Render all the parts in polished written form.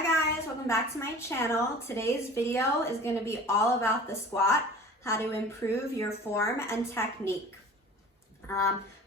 Hi guys, welcome back to my channel. Today's video is going to be all about the squat, how to improve your form and technique.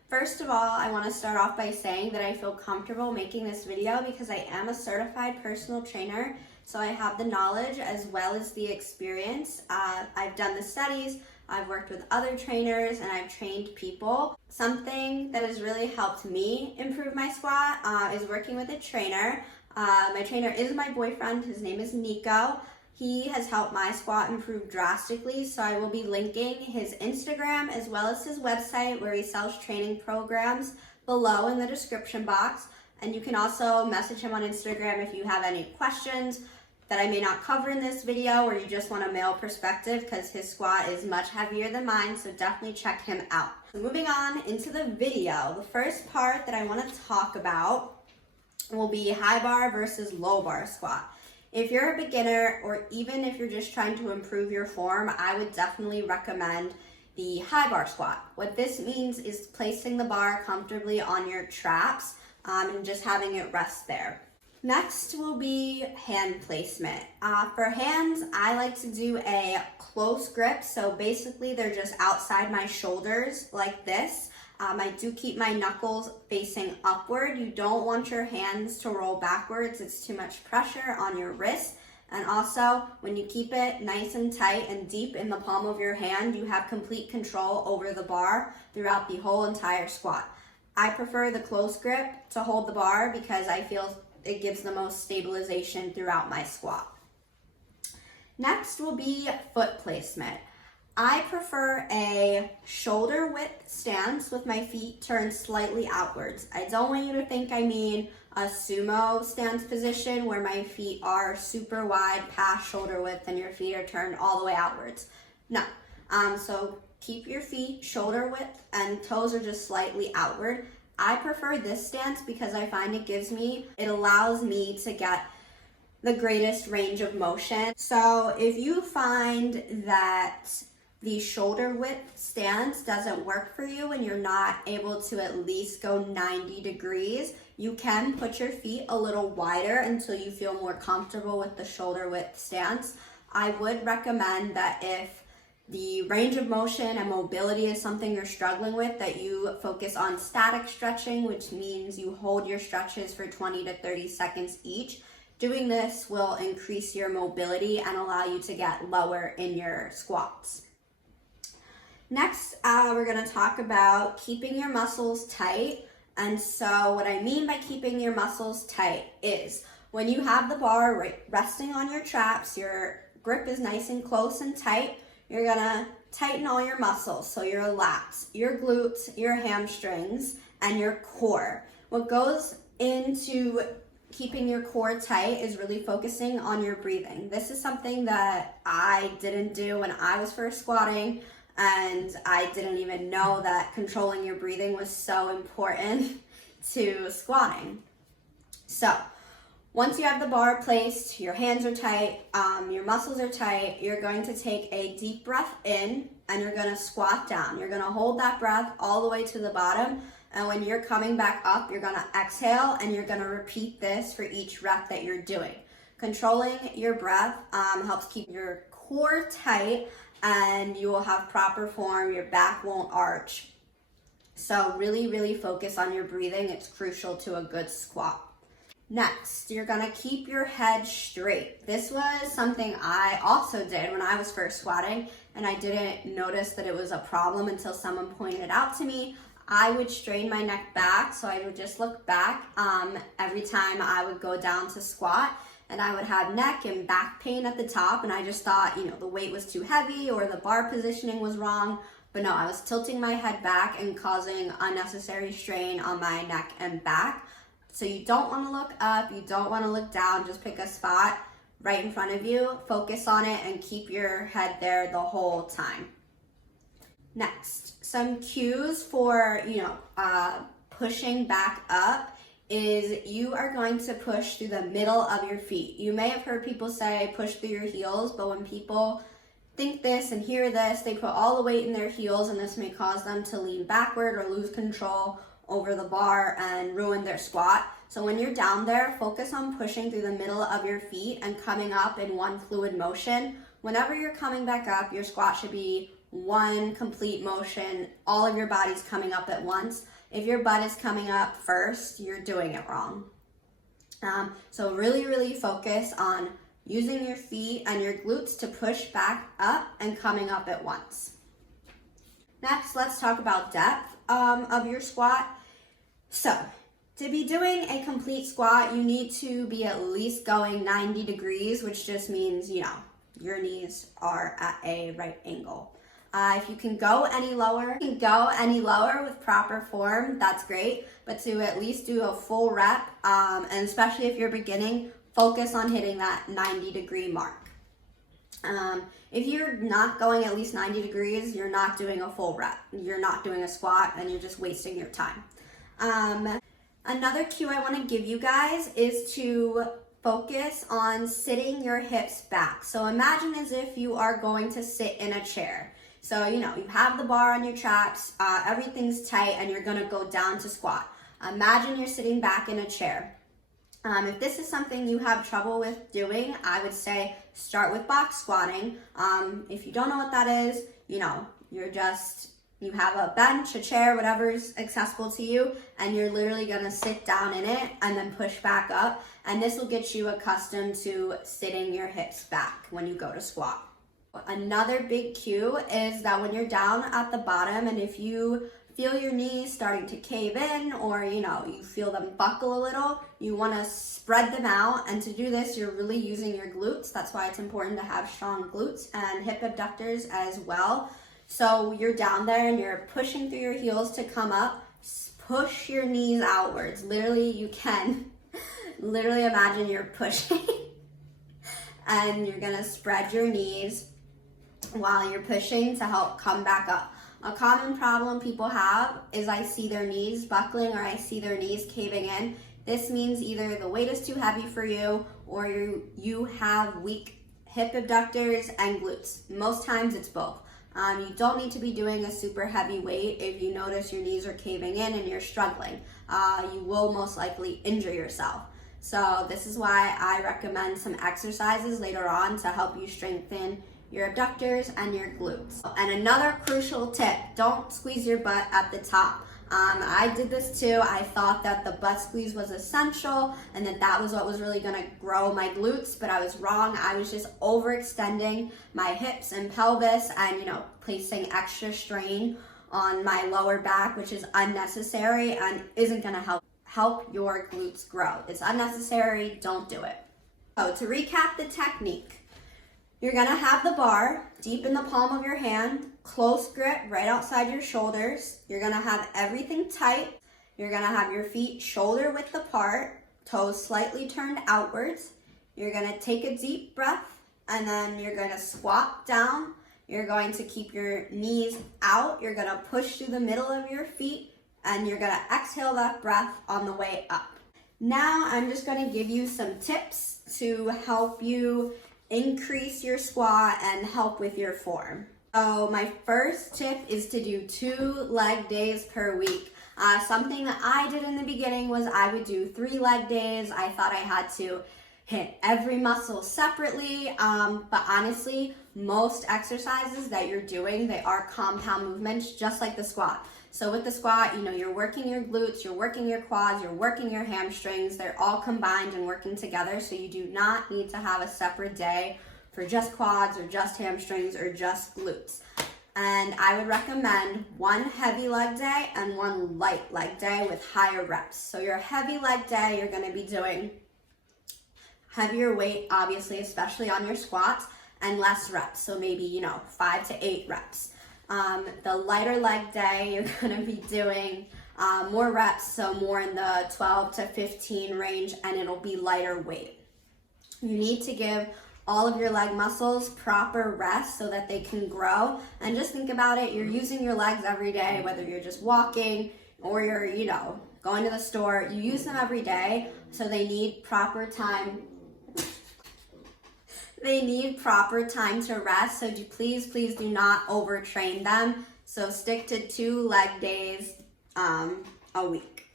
First of all, I want to start off by saying that I feel comfortable making this video because I am a certified personal trainer, so I have the knowledge as well as the experience. I've done the studies, I've worked with other trainers, and I've trained people. Something that has really helped me improve my squat is working with a trainer. My trainer is my boyfriend. His name is Nico. He has helped my squat improve drastically, so I will be linking his Instagram as well as his website where he sells training programs below in the description box. And you can also message him on Instagram if you have any questions that I may not cover in this video, or you just want a male perspective, because his squat is much heavier than mine, so definitely check him out. So moving on into the video, the first part that I want to talk about will be high bar versus low bar squat. If you're a beginner, or even if you're just trying to improve your form, I would definitely recommend the high bar squat. What this means is placing the bar comfortably on your traps and just having it rest there. Next will be hand placement. For hands, I like to do a close grip, so basically they're just outside my shoulders like this. I do keep my knuckles facing upward. You don't want your hands to roll backwards. It's too much pressure on your wrist. And also, when you keep it nice and tight and deep in the palm of your hand, you have complete control over the bar throughout the whole entire squat. I prefer the close grip to hold the bar because I feel it gives the most stabilization throughout my squat. Next will be foot placement. I prefer a shoulder width stance with my feet turned slightly outwards. I don't want you to think I mean a sumo stance position where my feet are super wide past shoulder width and your feet are turned all the way outwards. No. So keep your feet shoulder width and toes are just slightly outward. I prefer this stance because I find it allows me to get the greatest range of motion. So if you find that the shoulder width stance doesn't work for you and you're not able to at least go 90 degrees, you can put your feet a little wider until you feel more comfortable with the shoulder width stance. I would recommend that if the range of motion and mobility is something you're struggling with, that you focus on static stretching, which means you hold your stretches for 20 to 30 seconds each. Doing this will increase your mobility and allow you to get lower in your squats. Next, we're going to talk about keeping your muscles tight. And so what I mean by keeping your muscles tight is when you have the bar resting on your traps, your grip is nice and close and tight, you're going to tighten all your muscles. So your lats, your glutes, your hamstrings, and your core. What goes into keeping your core tight is really focusing on your breathing. This is something that I didn't do when I was first squatting, and I didn't even know that controlling your breathing was so important to squatting. So once you have the bar placed, your hands are tight, your muscles are tight, you're going to take a deep breath in and you're going to squat down. You're going to hold that breath all the way to the bottom, and when you're coming back up, you're going to exhale and you're going to repeat this for each rep that you're doing. Controlling your breath helps keep your core tight, and you will have proper form, your back won't arch. So really, really focus on your breathing. It's crucial to a good squat. Next, you're gonna keep your head straight. This was something I also did when I was first squatting, and I didn't notice that it was a problem until someone pointed it out to me. I would strain my neck back, so I would just look back every time I would go down to squat. And I would have neck and back pain at the top, and I just thought, the weight was too heavy or the bar positioning was wrong. But no, I was tilting my head back and causing unnecessary strain on my neck and back. So you don't want to look up, you don't want to look down, just pick a spot right in front of you, focus on it, and keep your head there the whole time. Next, some cues for, pushing back up is you are going to push through the middle of your feet. You may have heard people say push through your heels, but when people think this and hear this, they put all the weight in their heels, and this may cause them to lean backward or lose control over the bar and ruin their squat. So when you're down there, focus on pushing through the middle of your feet and coming up in one fluid motion. Whenever you're coming back up, your squat should be one complete motion, all of your body's coming up at once. If your butt is coming up first, you're doing it wrong. So really focus on using your feet and your glutes to push back up and coming up at once. Next, let's talk about depth of your squat. So, to be doing a complete squat, you need to be at least going 90 degrees, which just means, your knees are at a right angle. If you can go any lower, with proper form, that's great. But to at least do a full rep, and especially if you're beginning, focus on hitting that 90-degree mark. If you're not going at least 90 degrees, you're not doing a full rep. You're not doing a squat, and you're just wasting your time. Another cue I want to give you guys is to focus on sitting your hips back. So imagine as if you are going to sit in a chair. So, you have the bar on your traps, everything's tight, and you're gonna go down to squat. Imagine you're sitting back in a chair. If this is something you have trouble with doing, I would say start with box squatting. If you don't know what that is, you have a bench, a chair, whatever's accessible to you, and you're literally gonna sit down in it and then push back up. And this will get you accustomed to sitting your hips back when you go to squat. Another big cue is that when you're down at the bottom and if you feel your knees starting to cave in or you feel them buckle a little, you want to spread them out, and to do this you're really using your glutes. That's why it's important to have strong glutes and hip abductors as well. So you're down there and you're pushing through your heels to come up, push your knees outwards. Literally you can imagine you're pushing and you're gonna spread your knees while you're pushing to help come back up. A common problem people have is I see their knees buckling or I see their knees caving in. This means either the weight is too heavy for you or you have weak hip abductors and glutes. Most times it's both. You don't need to be doing a super heavy weight if you notice your knees are caving in and you're struggling. You will most likely injure yourself. So this is why I recommend some exercises later on to help you strengthen your abductors and your glutes. And another crucial tip, don't squeeze your butt at the top. I did this too. I thought that the butt squeeze was essential and that was what was really gonna grow my glutes, but I was wrong. I was just overextending my hips and pelvis and placing extra strain on my lower back, which is unnecessary and isn't gonna help your glutes grow. It's unnecessary, don't do it. So to recap the technique, you're gonna have the bar deep in the palm of your hand, close grip right outside your shoulders. You're gonna have everything tight. You're gonna have your feet shoulder width apart, toes slightly turned outwards. You're gonna take a deep breath and then you're gonna squat down. You're going to keep your knees out. You're gonna push through the middle of your feet and you're gonna exhale that breath on the way up. Now I'm just gonna give you some tips to help you increase your squat and help with your form. So my first tip is to do 2 leg days per week. Something that I did in the beginning was I would do 3 leg days. I thought I had to hit every muscle separately, but honestly, most exercises that you're doing, they are compound movements, just like the squat. So with the squat, you're working your glutes, you're working your quads, you're working your hamstrings. They're all combined and working together. So you do not need to have a separate day for just quads or just hamstrings or just glutes. And I would recommend 1 heavy leg day and 1 light leg day with higher reps. So your heavy leg day, you're gonna be doing heavier weight, obviously, especially on your squats, and less reps. So maybe, 5 to 8 reps. The lighter leg day, you're gonna be doing more reps, so more in the 12 to 15 range, and it'll be lighter weight. You need to give all of your leg muscles proper rest so that they can grow. And just think about it, you're using your legs every day, whether you're just walking or you're, going to the store, you use them every day, so they need proper time. They need proper time to rest, so please do not overtrain them. So stick to 2 leg days a week.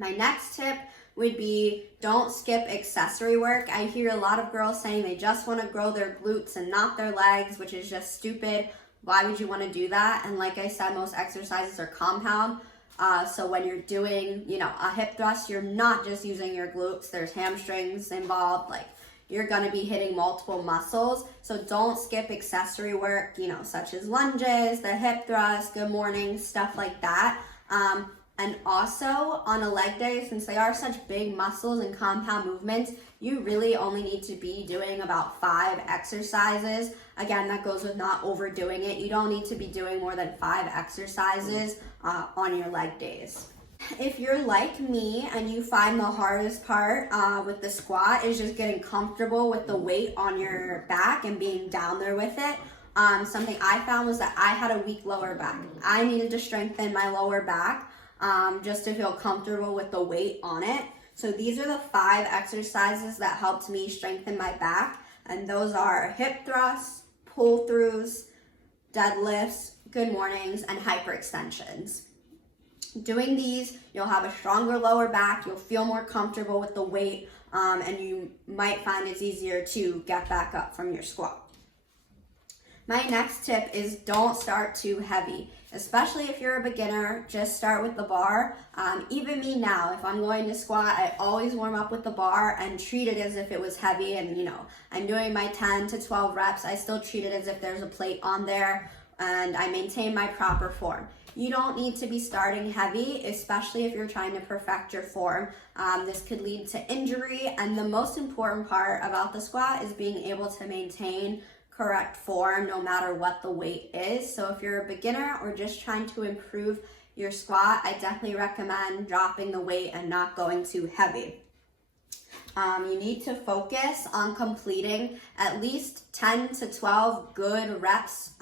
My next tip would be don't skip accessory work. I hear a lot of girls saying they just want to grow their glutes and not their legs, which is just stupid. Why would you want to do that? And like I said, most exercises are compound. So when you're doing, a hip thrust, you're not just using your glutes. There's hamstrings involved. Like, you're going to be hitting multiple muscles. So don't skip accessory work, such as lunges, the hip thrust, good morning, stuff like that. And also on a leg day, since they are such big muscles and compound movements, you really only need to be doing about 5 exercises. Again, that goes with not overdoing it. You don't need to be doing more than 5 exercises on your leg days. If you're like me and you find the hardest part with the squat is just getting comfortable with the weight on your back and being down there with it, something I found was that I had a weak lower back. I needed to strengthen my lower back just to feel comfortable with the weight on it. So these are the 5 exercises that helped me strengthen my back, and those are hip thrusts, pull throughs, deadlifts, good mornings, and hyperextensions. Doing these, you'll have a stronger lower back, you'll feel more comfortable with the weight, and you might find it's easier to get back up from your squat. My next tip is don't start too heavy, especially if you're a beginner. Just start with the bar. Even me now, if I'm going to squat, I always warm up with the bar and treat it as if it was heavy. And I'm doing my 10 to 12 reps. I still treat it as if there's a plate on there, and I maintain my proper form. You don't need to be starting heavy, especially if you're trying to perfect your form. This could lead to injury, and the most important part about the squat is being able to maintain correct form no matter what the weight is. So if you're a beginner or just trying to improve your squat, I definitely recommend dropping the weight and not going too heavy. You need to focus on completing at least 10 to 12 good reps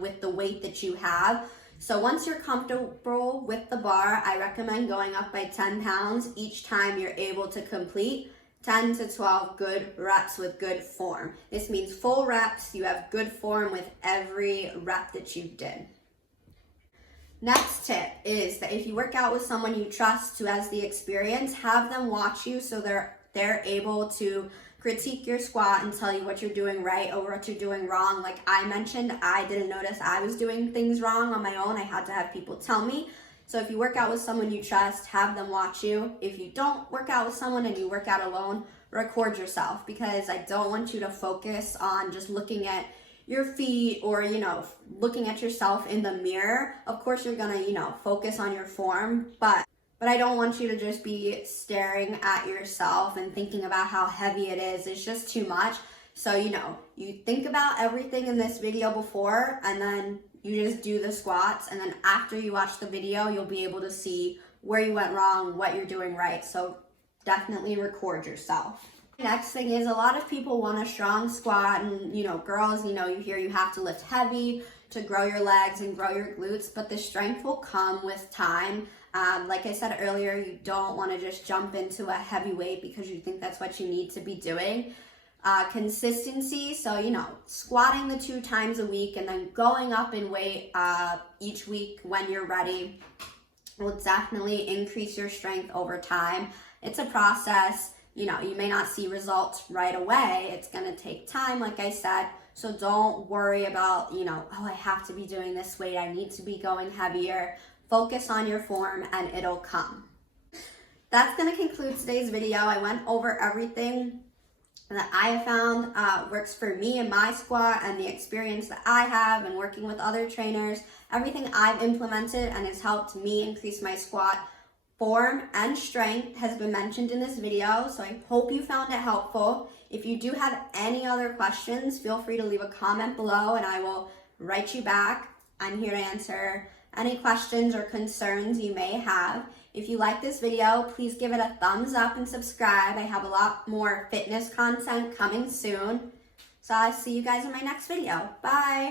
with the weight that you have. So once you're comfortable with the bar, I recommend going up by 10 pounds each time you're able to complete 10 to 12 good reps with good form. This means full reps, you have good form with every rep that you did. Next tip is that if you work out with someone you trust who has the experience, have them watch you so they're able to critique your squat and tell you what you're doing right or what you're doing wrong. Like I mentioned, I didn't notice I was doing things wrong on my own. I had to have people tell me. So if you work out with someone you trust, have them watch you. If you don't work out with someone and you work out alone, record yourself, because I don't want you to focus on just looking at your feet or, looking at yourself in the mirror. Of course, you're gonna, focus on your form, but I don't want you to just be staring at yourself and thinking about how heavy it is. It's just too much. So, you think about everything in this video before, and then you just do the squats, and then after you watch the video, you'll be able to see where you went wrong, what you're doing right. So definitely record yourself. Next thing is, a lot of people want a strong squat, and girls, you hear you have to lift heavy to grow your legs and grow your glutes, but the strength will come with time. Like I said earlier, you don't want to just jump into a heavy weight because you think that's what you need to be doing. Consistency, so squatting the 2 times a week and then going up in weight each week when you're ready will definitely increase your strength over time. It's a process. You may not see results right away. It's going to take time, like I said. So don't worry about, I have to be doing this weight. I need to be going heavier. Focus on your form and it'll come. That's going to conclude today's video. I went over everything that I have found works for me and my squat, and the experience that I have and working with other trainers. Everything I've implemented and has helped me increase my squat form and strength has been mentioned in this video, so I hope you found it helpful. If you do have any other questions, feel free to leave a comment below and I will write you back. I'm here to answer any questions or concerns you may have. If you like this video, please give it a thumbs up and subscribe. I have a lot more fitness content coming soon. So I'll see you guys in my next video. Bye!